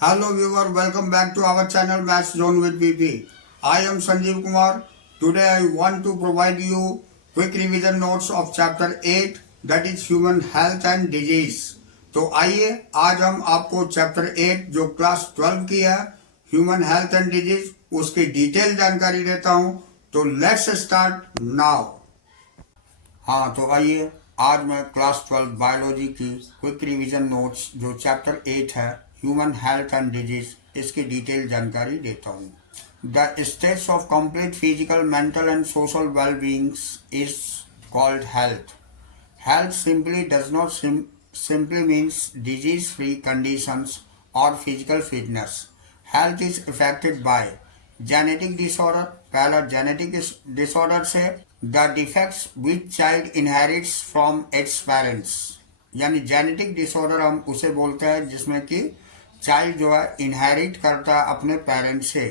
Hello viewer, welcome back to our channel Maths Zone with BP. I am Sanjeev Kumar. Today I want to provide you quick revision notes of chapter 8 that is human health and disease. तो आइए आज हम आपको chapter 8 जो class 12 की है human health and disease उसकी detail जानकारी देता हूं। तो लेट्स स्टार्ट नाउ। हाँ तो आइए आज मैं क्लास 12 बायोलॉजी की क्विक रिवीजन नोट्स जो चैप्टर 8 है ह्यूमन हेल्थ एंड डिजीज इसकी डिटेल जानकारी देता हूँ। The states of complete physical mental and social well beings is called health. Health simply does not simply means disease free conditions or physical fitness. Health is affected by genetic disorder। पहला genetic disorder से the defects which child inherits from its parents, यानी genetic disorder हम उसे बोलते हैं जिसमें कि child जो है इनहेरिट करता है अपने पेरेंट्स से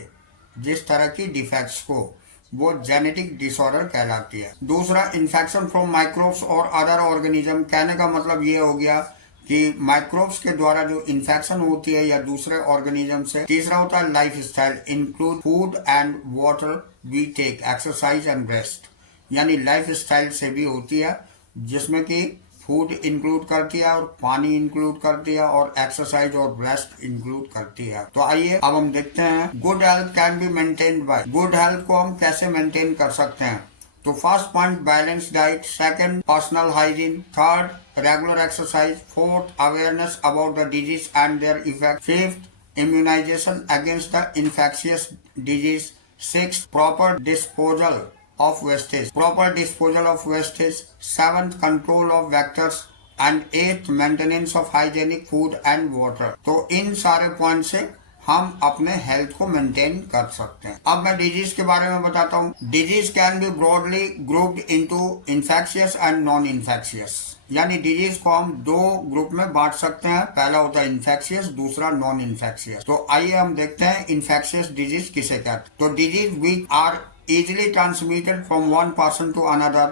जिस तरह की डिफेक्ट्स को, वो जेनेटिक डिसऑर्डर कहलाती है। दूसरा इन्फेक्शन फ्रॉम माइक्रोब्स और अदर ऑर्गेनिज्म। कहने का मतलब ये हो गया कि माइक्रोब्स के द्वारा जो इन्फेक्शन होती है या दूसरे ऑर्गेनिज्म से। तीसरा होता है lifestyle, include food and water we take, exercise and rest, यानी लाइफ स्टाइल से भी होती है जिसमें कि फूड इंक्लूड करती है और पानी इंक्लूड करती है और एक्सरसाइज और रेस्ट इंक्लूड करती है। तो आइए अब हम देखते हैं good health can be maintained by. Good health को हम कैसे मेंटेन कर सकते हैं। तो first point balance diet, second personal hygiene, third regular exercise, fourth awareness about the disease and their effect, fifth immunisation against the infectious disease, sixth proper disposal of wastage, proper disposal of wastage, seventh control of vectors and eighth maintenance of hygienic food and water। तो इन सारे point से हम अपने health को maintain कर सकते हैं। अब मैं डिजीज के बारे में बताता हूँ। Disease can be broadly grouped into infectious and non infectious, यानी डिजीज को हम दो ग्रुप में बांट सकते हैं। पहला होता है इन्फेक्शियस, दूसरा नॉन इन्फेक्शियस। तो आइए हम देखते हैं इन्फेक्शियस डिजीज किसे कहते हैं। तो disease which are easily transmitted from one person to another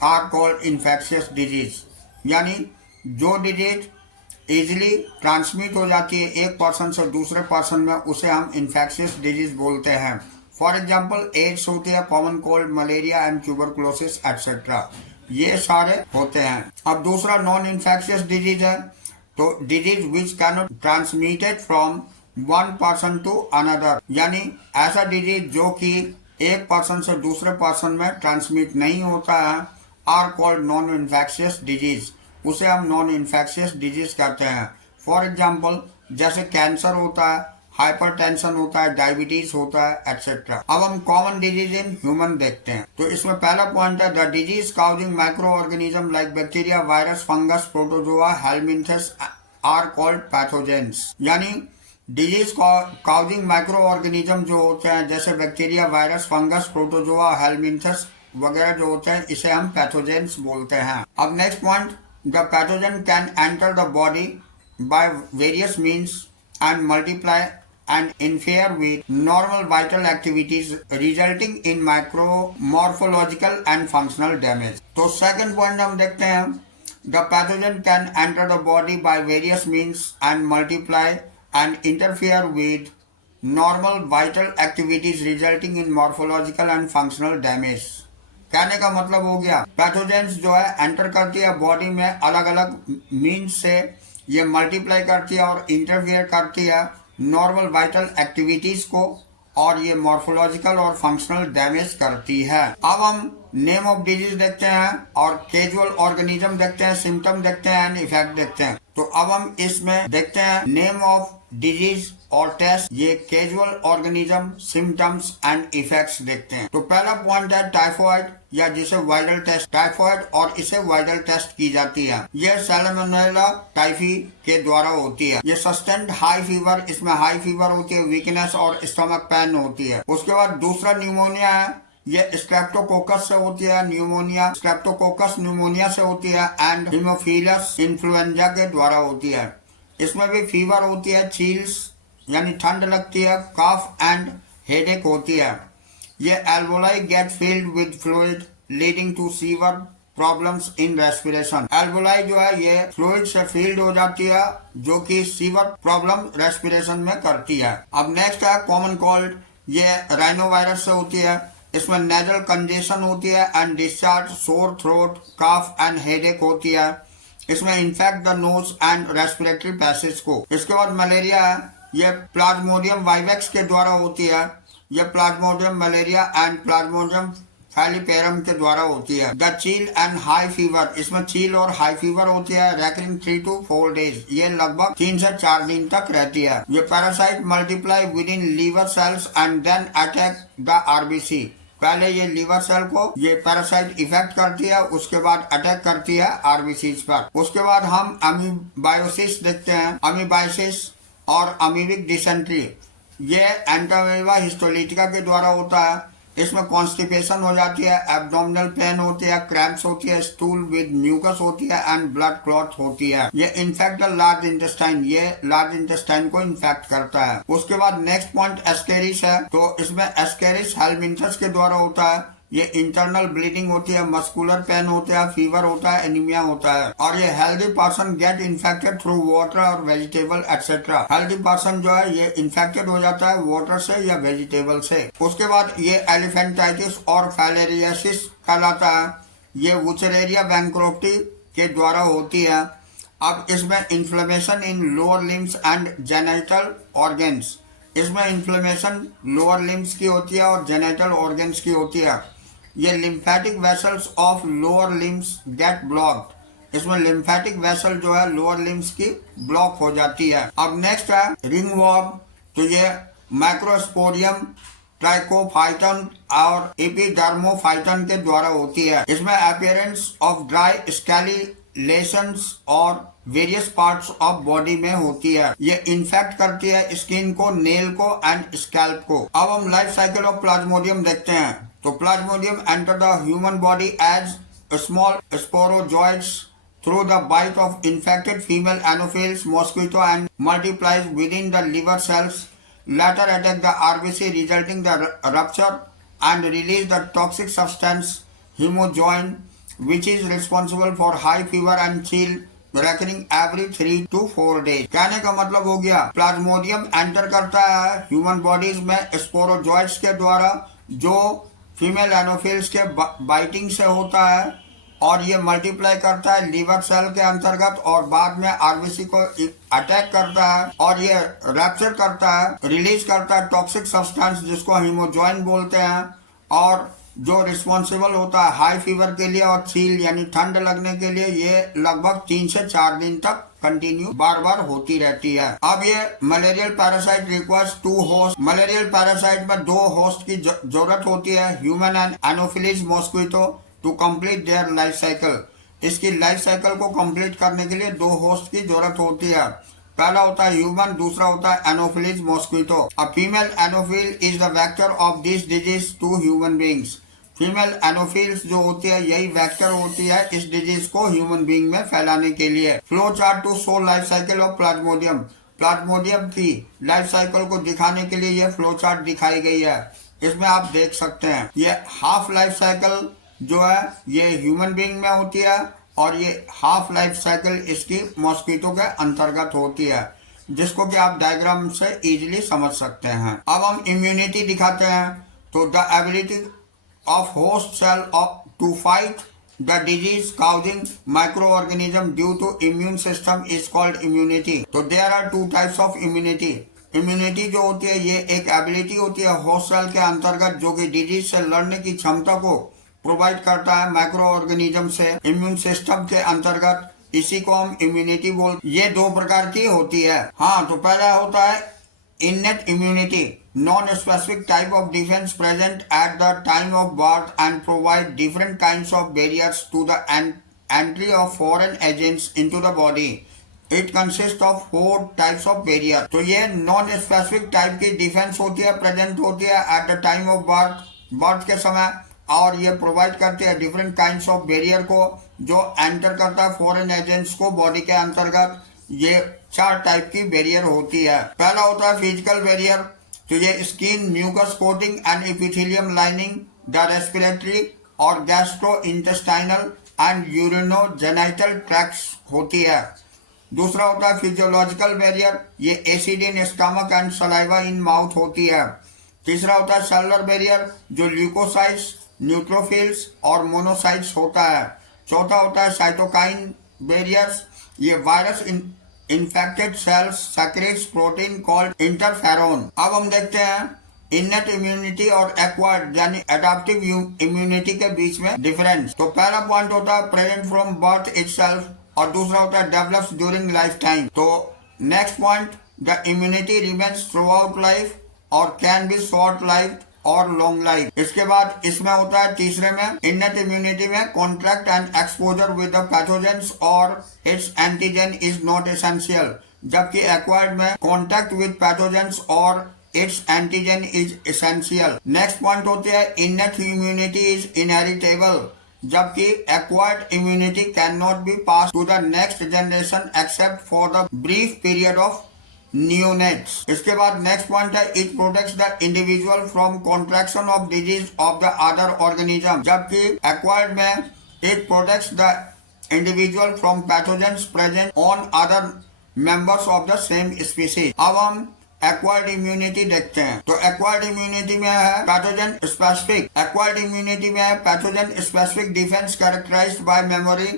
are called infectious disease। यानी जो डिजीज इजिली ट्रांसमिट हो जाती है एक पर्सन से दूसरे पर्सन में उसे हम इन्फेक्शियस डिजीज बोलते हैं। फॉर एग्जाम्पल एड्स होती है, common cold, malaria and tuberculosis etcetera, ये सारे होते हैं। अब दूसरा नॉन इन्फेक्शियस डिजीज है। तो disease which can not transmitted from one person to another, यानी ऐसा डिजीज जो कि एक पर्सन से दूसरे पर्सन में ट्रांसमिट नहीं होता है, are called non infectious disease, उसे हम नॉन इन्फेक्शियस डिजीज कहते हैं। फॉर एग्जाम्पल जैसे कैंसर होता है, हाइपरटेंशन होता है, डायबिटीज होता है एटसेट्रा। अब हम कॉमन डिजीज इन ह्यूमन देखते हैं। तो इसमें पहला पॉइंट है the disease causing micro organism like bacteria, virus, fungus, protozoa, helminths are called pathogens. यानी डिजीज काउजिंग माइक्रो ऑर्गेनिज्म जो होते हैं जैसे bacteria, virus, fungus, protozoa, helminths वगैरह जो होते हैं इसे हम पैथोजेंस बोलते हैं। अब next point, the pathogen can enter the body by various means and multiply and interfere with normal vital activities resulting in micro morphological and functional damage. तो सेकंड पॉइंट हम देखते हैं the pathogen can enter the body by various means and multiply and interfere with normal vital activities resulting in morphological and functional damage। कहने का मतलब हो गया pathogens जो है एंटर करती है बॉडी में अलग अलग मीन्स से, ये मल्टीप्लाई करती है और इंटरफेयर करती है नॉर्मल वाइटल एक्टिविटीज को और ये मॉर्फोलॉजिकल और फंक्शनल डैमेज करती है। अब हम नेम ऑफ डिजीज देखते हैं और कैजुअल ऑर्गेनिज्म देखते हैं, सिम्टम देखते हैं एंड इफेक्ट देखते हैं। तो अब हम इसमें देखते हैं नेम ऑफ डिजीज और टेस्ट, ये casual organism, symptoms and effects देखते हैं। तो पहला पॉइंट है टाइफॉइड या जिसे वायरल टेस्ट, टाइफॉइड और इसे वायरल टेस्ट की जाती है। ये सैल्मोनेला टाइफी के द्वारा होती है। ये सस्टेंड हाई फीवर, इसमें हाई फीवर होती है, वीकनेस और स्टमक पेन होती है। उसके बाद दूसरा न्यूमोनिया है, ये स्ट्रेप्टोकोकस से होती है। न्यूमोनिया स्ट्रेप्टोकोकस न्यूमोनिया से होती है एंड हीमोफिलस इन्फ्लुएंजा के द्वारा होती है। इसमें भी फीवर होती है, चील्स यानी ठंड लगती है, कफ एंड हेडेक होती है। ये alveoli get filled with fluid leading to severe problems in respiration. Alveoli जो है ये फ्लूइड से फील्ड हो जाती है जो कि सीवर प्रॉब्लम रेस्पिरेशन में करती है। अब नेक्स्ट है कॉमन कोल्ड, ये राइनोवायरस से होती है। इसमें नेजल कंजेशन होती है and discharge, sore throat, cough and headache होती है। इसमें infect the nose and respiratory passage को। इसके बाद मलेरिया है, ये प्लाज्मोडियम वाइवेक्स के द्वारा होती है। ये प्लाज्मोडियम मलेरिया एंड प्लाज्मोडियम फैलिपेरम के द्वारा होती है। द चील एंड हाई फीवर, इसमें चील और हाई फीवर होती है, रेकरिंग 3 to 4 डेज, ये लगभग 3 से 4 दिन तक रहती है। ये parasite multiply within liver cells and then attack the RBC. पहले ये लीवर सेल को ये पैरासाइट इफेक्ट करती है, उसके बाद अटैक करती है आरबीसीज पर। उसके बाद हम अमीबायोसिस देखते हैं, अमीबायोसिस और अमीबिक डिसेंट्री, ये एंटामीबा हिस्टोलिटिका के द्वारा होता है। इसमें कॉन्स्टिपेशन हो जाती है, एब्डोमिनल पेन होती है, क्रैम्प्स होती है, स्टूल विद म्यूकस होती है एंड ब्लड क्लॉट होती है। ये इन्फेक्ट लार्ज इंटेस्टाइन, ये लार्ज इंटेस्टाइन को इन्फेक्ट करता है। उसके बाद नेक्स्ट पॉइंट एस्केरिस है, तो इसमें एस्केरिस हेलमिंथस के द्वारा होता है। ये इंटरनल ब्लीडिंग होती है, मस्कुलर पेन होता है, फीवर होता है, एनीमिया होता है। और ये healthy person get infected through water और वेजिटेबल एक्सेट्रा। हेल्दी पर्सन जो है ये इन्फेक्टेड हो जाता है वाटर से या वेजिटेबल से। उसके बाद ये एलिफेंटाइटिस और फाइलेरियासिस कहलाता है, ये वुचरेरिया बैंक्रोप्टी के द्वारा होती है। अब इसमें inflammation in lower limbs and genital organs, इसमें इन्फ्लेमेशन लोअर लिम्स की होती है और जेनिटल ऑर्गन्स की होती है। ये lymphatic vessels of lower limbs get blocked, इसमें लिम्फेटिक वेसल जो है लोअर लिम्स की ब्लॉक हो जाती है। अब नेक्स्ट है रिंगवॉर्म, तो ये माइक्रोस्पोरियम ट्राइकोफाइटन और एपिडर्मोफाइटन के द्वारा होती है। इसमें अपीयरेंस ऑफ ड्राई स्कैली लेशंस और वेरियस पार्ट्स ऑफ बॉडी में होती है। ये इन्फेक्ट करती है स्किन को, नेल को एंड स्कैल्प को। अब हम लाइफ साइकिल ऑफ प्लाज्मोडियम देखते हैं, तो plasmodium enter the human body as small sporozoites through the bite of infected female anopheles mosquito and multiplies within the liver cells, later attack the RBC resulting the rupture and release the toxic substance hemojoin which is responsible for high fever and chill recurring every 3 to 4 days। कहने का मतलब हो गया Plasmodium enter करता है human bodies में sporozoites के द्वारा, जो फीमेल एनोफिल्स के बाइटिंग से होता है और ये मल्टीप्लाई करता है लीवर सेल के अंतर्गत और बाद में आरबीसी को अटैक करता है और ये रैप्चर करता है, रिलीज करता है टॉक्सिक सब्सटेंस जिसको हीमोजॉइन बोलते हैं, और जो रिस्पॉन्सिबल होता है हाई फीवर के लिए और चील यानी ठंड लगने के लिए। ये लगभग 3 से 4 दिन तक कंटिन्यू बार बार होती रहती है। अब ये malarial parasite requires 2 host, malarial parasite में 2 होस्ट की जरूरत होती है, human and anopheles mosquito to complete their life cycle. इसकी लाइफ साइकिल को कंप्लीट करने के लिए 2 होस्ट की जरूरत होती है। पहला होता है ह्यूमन, दूसरा होता है anopheles mosquito. A female anopheles is the vector of this disease to human beings. Female anopheles जो होती है यही वेक्टर होती है इस डिजीज को ह्यूमन बींग में फैलाने के लिए। Flow chart to show life cycle of plasmodium, plasmodium की लाइफ साइकिल को दिखाने के लिए ये फ्लो चार्ट दिखाई गई है। इसमें आप देख सकते हैं ये हाफ लाइफ साइकिल जो है ये ह्यूमन बींग में होती है और ये हाफ लाइफ साइकिल इसकी मॉस्किटो के अंतर्गत होती है, जिसको कि आप डायग्राम से इजीली समझ सकते हैं। अब हम इम्यूनिटी दिखाते हैं, तो the ability of host cell to fight the disease causing microorganism due to immune system is called immunity। तो there are 2 types of immunity। Immunity जो होती है ये एक एबिलिटी होती है होस्ट सेल के अंतर्गत जो कि डिजीज से लड़ने की क्षमता को प्रोवाइड करता है माइक्रो ऑर्गेनिज्म से इम्यून सिस्टम के अंतर्गत, इसी को हम इम्यूनिटी बोलते। ये 2 प्रकार की होती है। हाँ, तो पहला होता है innate immunity, non-specific type of defense present at the time of birth and provide different kinds of barriers to the entry of foreign agents into the body। It consists of 4 types of barrier। तो ये non-specific type की defence होती है, present होती है at the time of birth, birth के समय, और ये प्रोवाइड करते हैं डिफरेंट काइंड्स ऑफ बैरियर को जो एंटर करता है फॉरेन एजेंट्स को बॉडी के अंतर्गत। ये 4 टाइप की बैरियर होती है। पहला होता है फिजिकल बैरियर, तो ये skin, mucus coating and epithelium lining, the respiratory और gastro intestinal and urinogenital tracts होती है। दूसरा होता है फिजियोलॉजिकल बैरियर, ये acid in stomach and saliva in mouth होती है। तीसरा होता है सेलुलर बैरियर, जो ल्यूकोसाइट्स, न्यूट्रोफिल्स और मोनोसाइट्स होता है। चौथा होता है साइटोकाइन बैरियर्स, ये virus infected cells secretes protein called interferon. अब हम देखते हैं इनेट इम्यूनिटी और एक्वायर्ड यानी एडाप्टिव इम्यूनिटी के बीच में डिफरेंस। तो पहला पॉइंट होता है प्रेजेंट फ्रॉम बर्थ इटसेल्फ और दूसरा होता है डेवलप्स ड्यूरिंग लाइफ टाइम। तो next point, the immunity remains throughout life और कैन बी शॉर्ट लाइफ और लॉन्ग लाइफ। इसके बाद इसमें होता है तीसरे में इनेट इम्यूनिटी में contract and exposure with the pathogens और its antigen is not essential, जबकि एक्वायर्ड में कॉन्टैक्ट विद पैथोजेंस और its antigen is essential. Next point होते हैं इनेट इम्यूनिटी इज इनहेरिटेबल, जबकि acquired immunity can not be pass to the next generation except for the brief period of neonates. इसके बाद next point है it protects the individual from contraction of disease of the other organism, जबकि acquired में it protects the individual from pathogens present on other members of the same species. अब हम acquired immunity देखते हैं। तो acquired immunity में है pathogen specific. Acquired immunity में है pathogen specific defence characterised by memory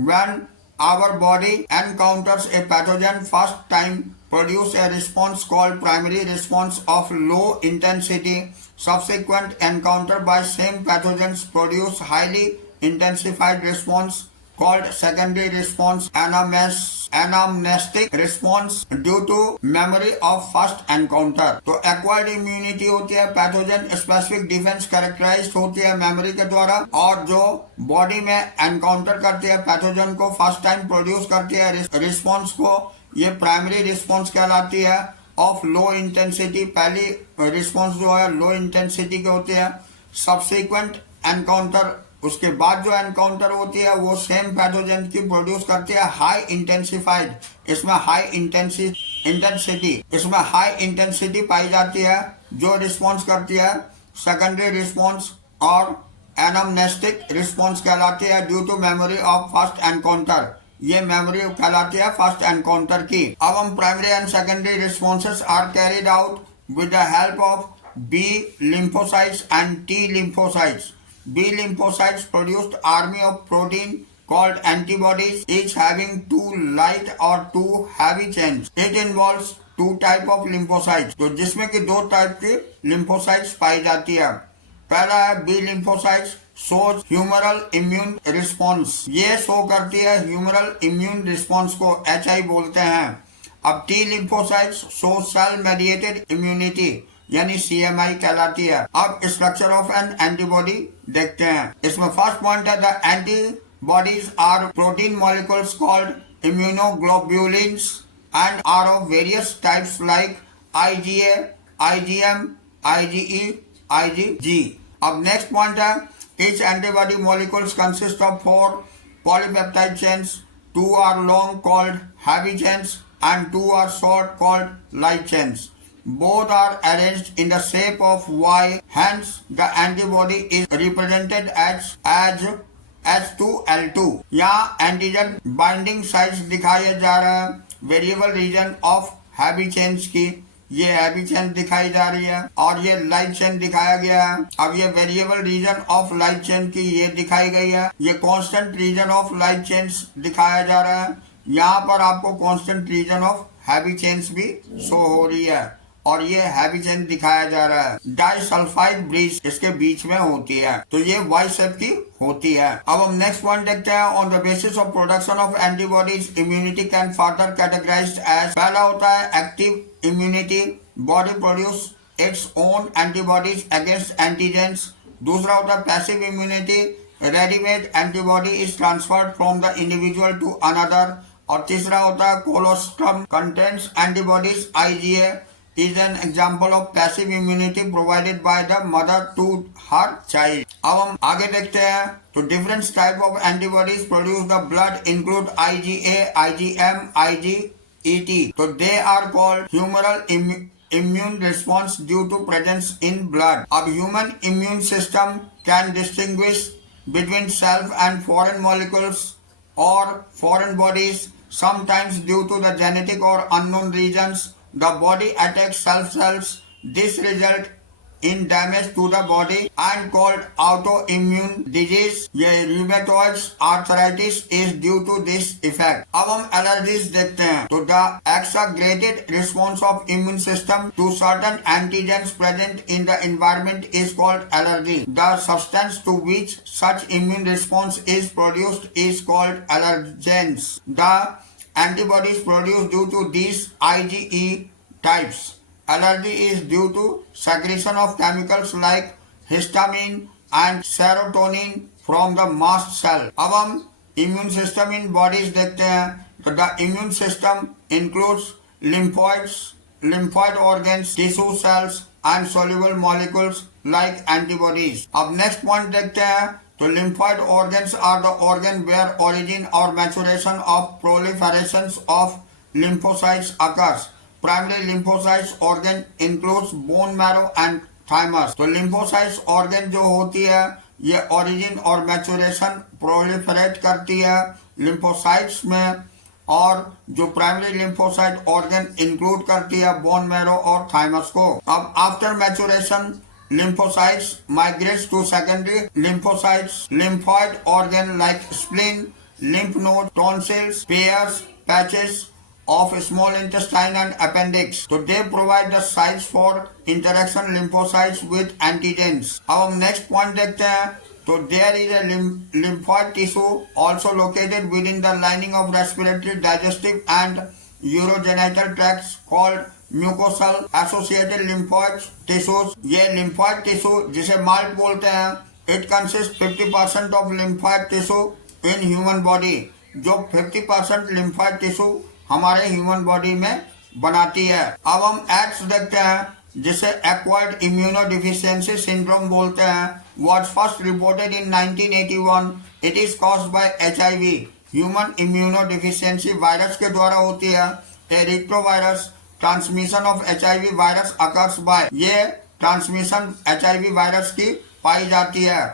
when our body encounters a pathogen first time produce a response called primary response of low intensity. Subsequent encounter by same pathogens produce highly intensified response called secondary response, anamnestic response due to memory of first encounter. तो acquired immunity होती है pathogen specific defence characterised होती है memory के द्वारा, और जो body में एनकाउंटर करती है पैथोजन को फर्स्ट टाइम प्रोड्यूस करती है रिस्पॉन्स को, ये प्राइमरी रिस्पॉन्स कहलाती है ऑफ लो इंटेंसिटी। पहली रिस्पॉन्स जो है लो इंटेंसिटी की होती है। सब्सिक्वेंट एनकाउंटर, उसके बाद जो एनकाउंटर होती है वो सेम पैथोजन की प्रोड्यूस करती है हाई इंटेंसिफाइड। इसमें हाई इंटेंसिटी पाई जाती है जो रिस्पॉन्स करती है सेकेंडरी रिस्पॉन्स और एनामनेस्टिक रिस्पॉन्स कहलाती है due to memory of first encounter. ये मेमोरी कहलाती है फर्स्ट एनकाउंटर की। अब हम primary and secondary responses are carried out with the help of B lymphocytes and T lymphocytes. B lymphocytes produced army of protein called antibodies, each having 2 light or 2 heavy chains. It involves 2 type of lymphocytes, तो जिसमें कि 2 type की lymphocytes पाई जाती है। पहला है B lymphocytes shows humoral immune response, ये show करती है humoral immune response को HI बोलते हैं। अब T lymphocytes show cell mediated immunity यानी CMI कहलाती है। अब स्ट्रक्चर ऑफ एन एंटीबॉडी देखते हैं। इसमें फर्स्ट पॉइंट है the antibodies are protein molecules called immunoglobulins and are of various types like IgA, IgM, IgE, IgG। अब नेक्स्ट पॉइंट है each antibody molecules consist of 4 polypeptide chains, 2 are long called heavy chains and 2 are short called light chains. Both are arranged in the shape of Y, hence the antibody is represented as H2L2। यहाँ antigen binding sites दिखाया जा रहा है variable region of heavy chains की, ये heavy chain दिखाई जा रही है और ये लाइट चेन दिखाया गया है। अब ये variable region of light chain की ये दिखाई गई है, ये constant region of light chains दिखाया जा रहा है। यहाँ पर आपको constant region of heavy chains भी शो हो रही है और ये हैवी चेन दिखाया जा रहा है। डाइसल्फाइड ब्रिज इसके बीच में होती है, तो ये वाई शेप की होती है। अब हम नेक्स्ट पॉइंट देखते हैं on the basis of production of antibodies immunity can further categorised as. पहला होता है active immunity, body produce its own antibodies against antigens. दूसरा होता है passive immunity, readymade antibody is transferred from the individual to another. और तीसरा होता है colostrum contains antibodies IgA is an example of passive immunity provided by the mother to her child। अब हम आगे देखते हैं तो different type of antibodies produce the blood include IgA, IgM, IgET। तो they are called humoral immune response due to presence in blood। अब human immune system can distinguish between self and foreign molecules or foreign bodies. Sometimes due to the genetic or unknown reasons, the body attacks self cells. This result in damage to the body and called autoimmune disease. ये rheumatoid arthritis is due to this effect. अब हम allergies देखते हैं. तो the exaggerated response of immune system to certain antigens present in the environment is called allergy. The substance to which such immune response is produced is called allergens. The antibodies produced due to these IgE types. Allergy is due to secretion of chemicals like histamine and serotonin from the mast cell. अब हम immune system in bodies देखते हैं. तो the immune system includes lymphoid organs, tissue cells and soluble molecules like antibodies. अब next point देखते हैं. तो lymphoid organs are the organ where origin or maturation of proliferations of lymphocytes occurs. Primary lymphocytes organ includes bone marrow and thymus. तो lymphocytes organ जो होती है ये origin और maturation proliferate करती है lymphocytes में, और जो primary lymphocyte organ include करती है bone marrow और thymus को. अब after maturation lymphocytes migrates to secondary lymphocytes. Lymphoid organ like spleen, lymph node, tonsils, pairs, patches of small intestine and appendix. So they provide the sites for interaction lymphocytes with antigens. अब हम next point देखते हैं. तो there is a lymphoid tissue also located within the lining of respiratory, digestive and urogenital tracts called mucosal associated lymphoid tissues. ये lymphoid tissue जिसे malt बोलते हैं, it consists 50% of lymphoid tissue in human body. जो 50% lymphoid tissue हमारे human body में बनाती है. अब हम एक्स देखते हैं जिसे एक्वायर्ड इम्यूनोडिफिशियंसी सिंड्रोम बोलते हैं. Was first reported in 1981. It is caused by HIV. Human immunodeficiency virus के द्वारा होती है. Retrovirus transmission of HIV virus occurs by. ये ट्रांसमिशन HIV वायरस की पाई जाती है.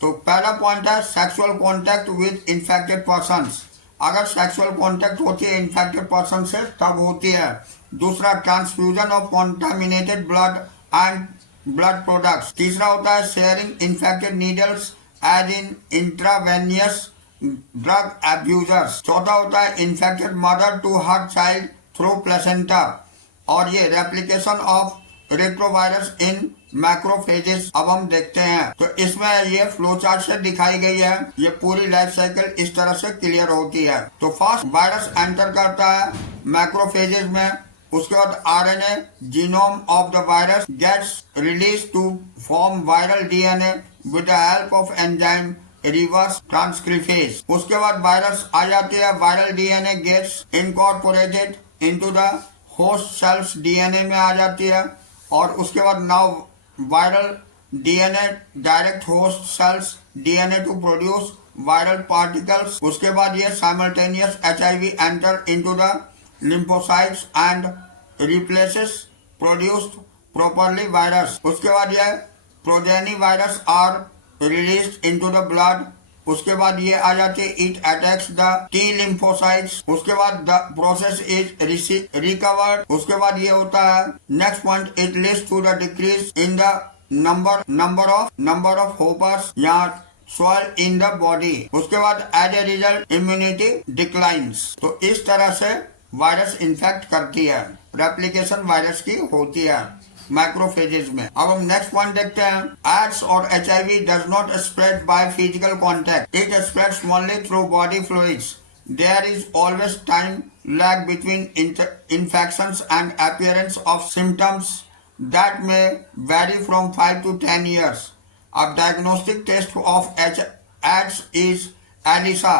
तो पहला पॉइंट है sexual contact with infected persons. अगर सेक्सुअल कांटेक्ट होती है इन्फेक्टेड पर्सन से तब होती है. दूसरा transfusion of contaminated blood and blood products. तीसरा होता है sharing infected needles as in intravenous drug abusers. चौथा होता है infected mother to her child through placenta. और ये replication of retrovirus in macrophages अब हम देखते हैं. तो इसमें ये फ्लो चार्ट से दिखाई गई है. ये पूरी लाइफ साइकिल इस तरह से क्लियर होती है. तो फर्स्ट वायरस एंटर करता है मैक्रोफेजेस में. उसके बाद RNA genome of the virus gets release to form viral DNA with the help of enzyme reverse transcriptase. उसके बाद वायरस आ जाती है. Viral DNA gets incorporated into the host cells DNA में आ जाती है. और उसके बाद now viral DNA direct host cells DNA to produce viral particles. उसके बाद ये simultaneous HIV enter into the lymphocytes and replaces produced properly virus. उसके बाद ये progeny virus are released into the blood. उसके बाद ये आ जाती है it attacks the T lymphocytes. उसके बाद the process is recovered. उसके बाद ये होता है next point, it leads to the decrease in the number of hoppers या soil in the body. उसके बाद as a result immunity declines. तो इस तरह से वायरस इन्फेक्ट करती है. रेप्लिकेशन वायरस की होती है मैक्रोफेजेस में. अब हम नेक्स्ट पॉइंट देखते हैं. एड्स और HIV does not spread by physical contact. It spreads only through body fluids. There is always time lag between infections and appearance of symptoms that may vary from 5 to 10 years. A diagnostic test of AIDS is ELISA,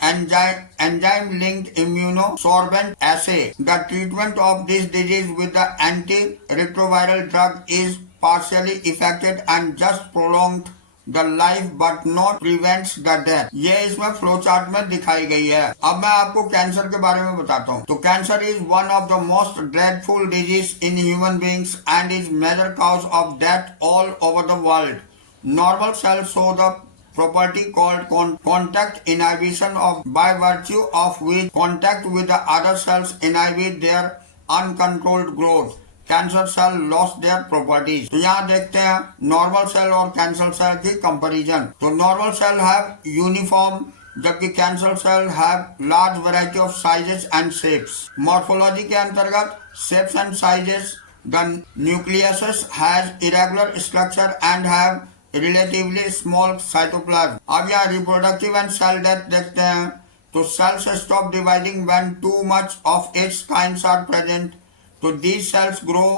enzyme-linked immunosorbent assay. The treatment of this disease with the antiretroviral drug is partially effective and just prolonged the life but not prevents the death. ये इसमें flow chart में दिखाई गई है. अब मैं आपको cancer के बारे में बताता हूँ. तो cancer is one of the most dreadful disease in human beings and is major cause of death all over the world. Normal cells show the property called contact inhibition of by virtue of which contact with the other cells inhibit their uncontrolled growth. Cancer cell loss their properties. तो यहाँ देखते हैं normal cell और cancer cell की comparison. तो normal cell have uniform जबकि cancer cell have large variety of sizes and shapes. Morphology के अंतर्गत shapes and sizes the nucleus has irregular structure and have relatively small cytoplasm. अब यहाँ reproductive and cell death देखते हैं। तो cells stop dividing when too much of its kinds are present. So these cells grow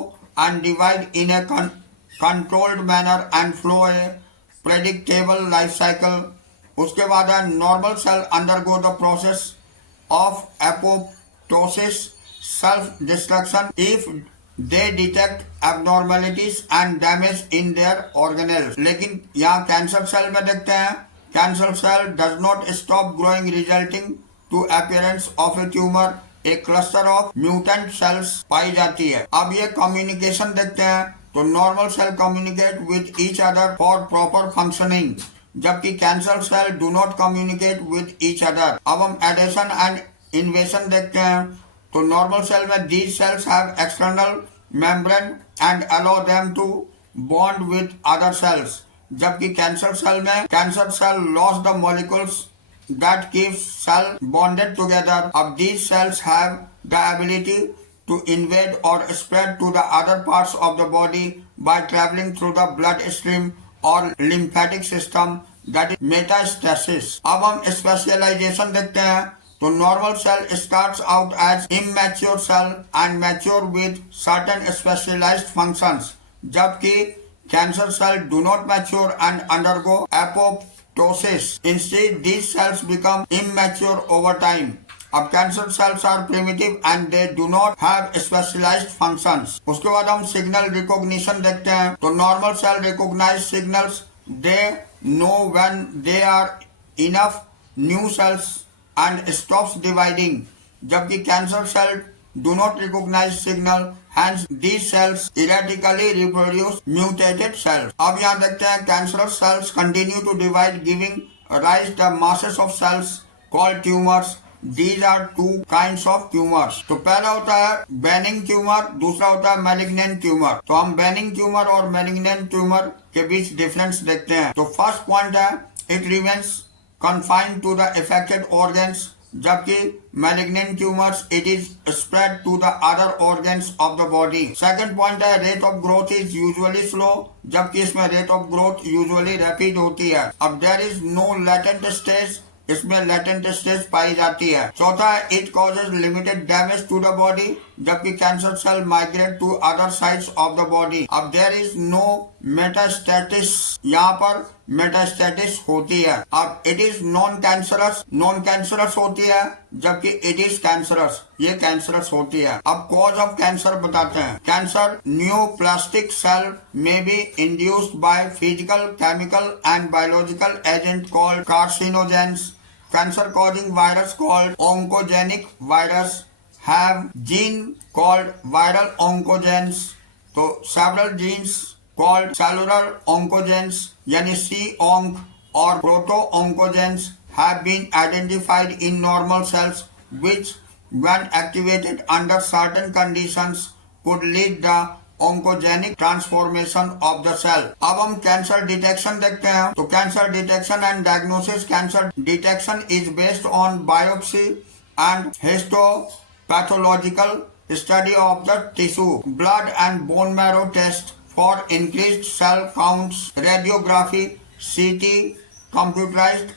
and divide in a controlled manner and follow a predictable life cycle. उसके बाद है normal cell undergo the process of apoptosis, self-destruction if they detect abnormalities and damage in their organelles. लेकिन यहाँ cancer cell में देखते हैं cancer cell does not stop growing resulting to appearance of a tumor. एक cluster of mutant cells पाई जाती है। अब ये कम्युनिकेशन देखते हैं। तो normal cell communicate with each other for proper functioning जबकि cancer cell do not communicate with each other. अब हम एडेशन एंड इन्वेशन देखते हैं। तो नॉर्मल सेल में these cells have external membrane and allow them to bond with other cells जबकि cancer cell में cancer cell loss the molecules that keeps cell bonded together. Of these cells have the ability to invade or spread to the other parts of the body by traveling through the blood stream or lymphatic system, that is metastasis. अब हम specialization देखते हैं। तो normal cell starts out as immature cell and mature with certain specialized functions, जबकि cancer cell do not mature and undergo apoptosis. Instead, these cells become immature over time. अब cancer cells are primitive and they do not have specialized functions. उसके बाद हम signal recognition देखते हैं। तो normal cell recognize signals, they know when they are enough new cells and stops dividing जबकि cancer cell do not recognize signal, hence these cells erratically reproduce mutated cells. अब यहाँ देखते हैं cancerous cells continue to divide, giving rise to masses of cells called tumors. These are two kinds of tumors. तो पहला होता है benign tumor, दूसरा होता है malignant tumor. तो हम benign tumor और malignant tumor के बीच difference देखते हैं। तो first point है it remains confined to the affected organs जबकि malignant tumors it is spread to the other organs of the body. Second point है rate of growth is usually slow जबकि इसमें rate of growth usually rapid होती है। अब there is no latent stage, इसमें latent stage पाई जाती है। चौथा है it causes limited damage to the body जबकि cancer cell migrate to other sides of the body. अब there is no metastasis, यहाँ पर मेटास्टेटिस होती है। अब इट इज नॉन कैंसरस होती है जबकि इट इज कैंसरस, ये कैंसरस होती है। अब कॉज ऑफ कैंसर बताते हैं। कैंसर न्यूप्लास्टिक सेल में be induced by physical, chemical and biological agent called carcinogens. Cancer causing virus called oncogenic virus have gene called viral oncogenes. तो several genes called cellular oncogenes यानी C-onc और proto-oncogenes have been identified in normal cells which when activated under certain conditions could lead the oncogenic transformation of the cell. अब हम cancer detection देखते हैं। तो cancer detection and diagnosis. Cancer detection is based on biopsy and histopathological study of the tissue, blood and bone marrow test for increased cell counts, radiography, CT, computerized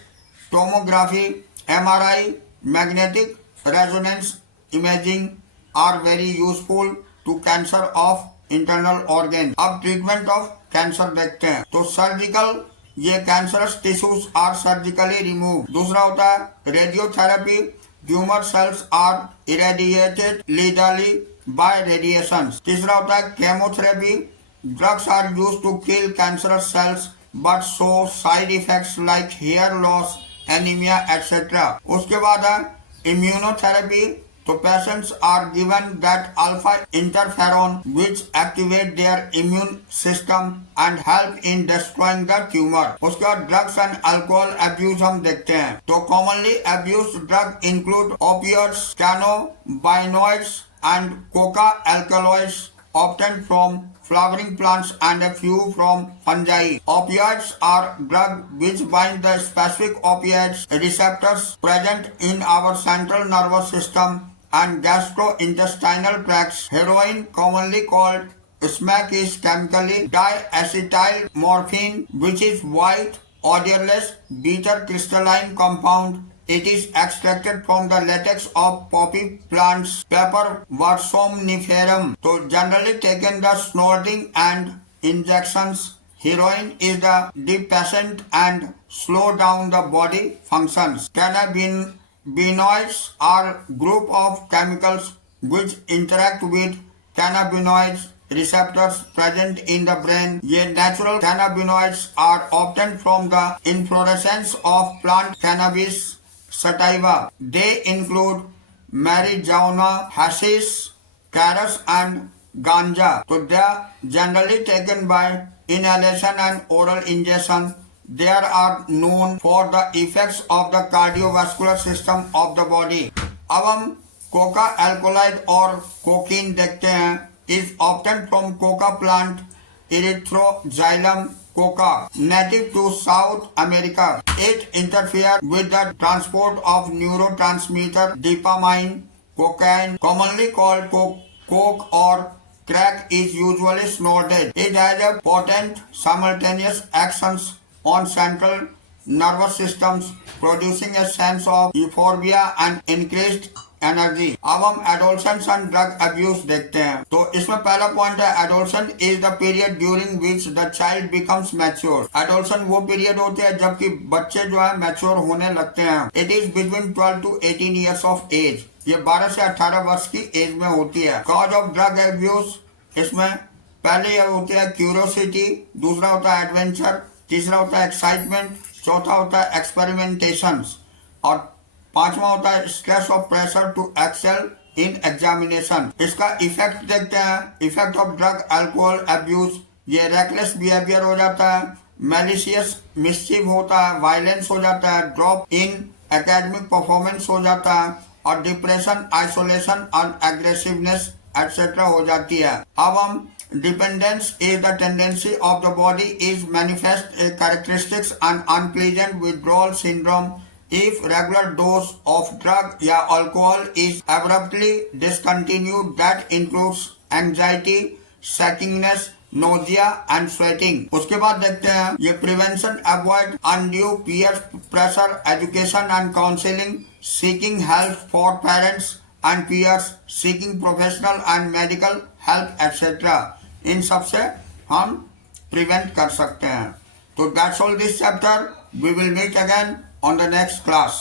tomography, MRI, magnetic resonance imaging are very useful to cancer of internal organ. अब treatment of cancer देखते हैं। तो surgical, ये cancerous tissues are surgically remove. दूसरा होता है radiotherapy, tumour cells are irradiated lethally by radiation. तीसरा होता है chemotherapy, drugs are used to kill cancerous cells but show side effects like hair loss, anaemia etcetera. उसके बाद है इम्यूनोथेरेपी, तो patients are given that alpha interferon which activate their immune system and help in destroying the tumour. उसके बाद drugs and alcohol abuse हम देखते हैं। तो commonly abuse drug include opioids, cannabinoids and coca alkaloids obtained from flowering plants and a few from fungi. Opioids are drugs which bind the specific opioid receptors present in our central nervous system and gastrointestinal tracts. Heroin, commonly called smack, is chemically diacetylmorphine, which is white, odorless, bitter crystalline compound. It is extracted from the latex of poppy plants, Papaver somniferum. So generally taken the snorting and injections. Heroin is the depressant and slow down the body functions. Cannabinoids are group of chemicals which interact with cannabinoids receptors present in the brain. ये natural cannabinoids are obtained from the inflorescence of plant cannabis sativa. They include marijuana, hashish, carros and ganja. So they are generally taken by inhalation and oral ingestion. They are known for the effects of the cardiovascular system of the body. अब हम Coca alkaloid और cocaine देखते हैं। is obtained from coca plant Erythroxylum coca, native to South America. It interferes with the transport of neurotransmitter dopamine. Cocaine, commonly called coke or crack, is usually snorted. It has a potent simultaneous actions on central nervous systems, producing a sense of euphoria and increased energy. अब हम adolescence and drug abuse देखते हैं। तो इसमें पहला point है adolescence is the period during which the child becomes mature. Adolescence वो period होते हैं जबकि बच्चे जो है मैच्योर होने लगते हैं। It is between 12 to 18 years of age. ये 12 से 18 वर्ष की एज में होती है। कॉज ऑफ ड्रग अब्यूज, इसमें पहले ये होती है क्यूरियोसिटी, दूसरा होता है एडवेंचर, तीसरा होता है एक्साइटमेंट, चौथा होता है एक्सपेरिमेंटेशन और पांचवा होता है stress of pressure to excel in examination. इसका इफेक्ट देखते हैं। Effect of drug alcohol abuse, ये रेकलेस बिहेवियर हो जाता है, मैलिशियस मिस्चीव होता है, वायलेंस हो जाता है, ड्रॉप इन एकेडमिक परफॉर्मेंस हो जाता है और डिप्रेशन, आइसोलेशन और एग्रेसिवनेस एटसेट्रा हो जाती है। अब हम dependence is the tendency of the body is manifest characteristics and unpleasant withdrawal syndrome if regular dose of drug या alcohol is abruptly discontinued. That includes anxiety, shakiness, nausea and sweating. उसके बाद देखते हैं ये prevention, avoid undue peer pressure, education and counseling, seeking help for parents and peers, seeking professional and medical help etc. इन सब से हम prevent कर सकते हैं। तो that's all this chapter. We will meet again on the next class.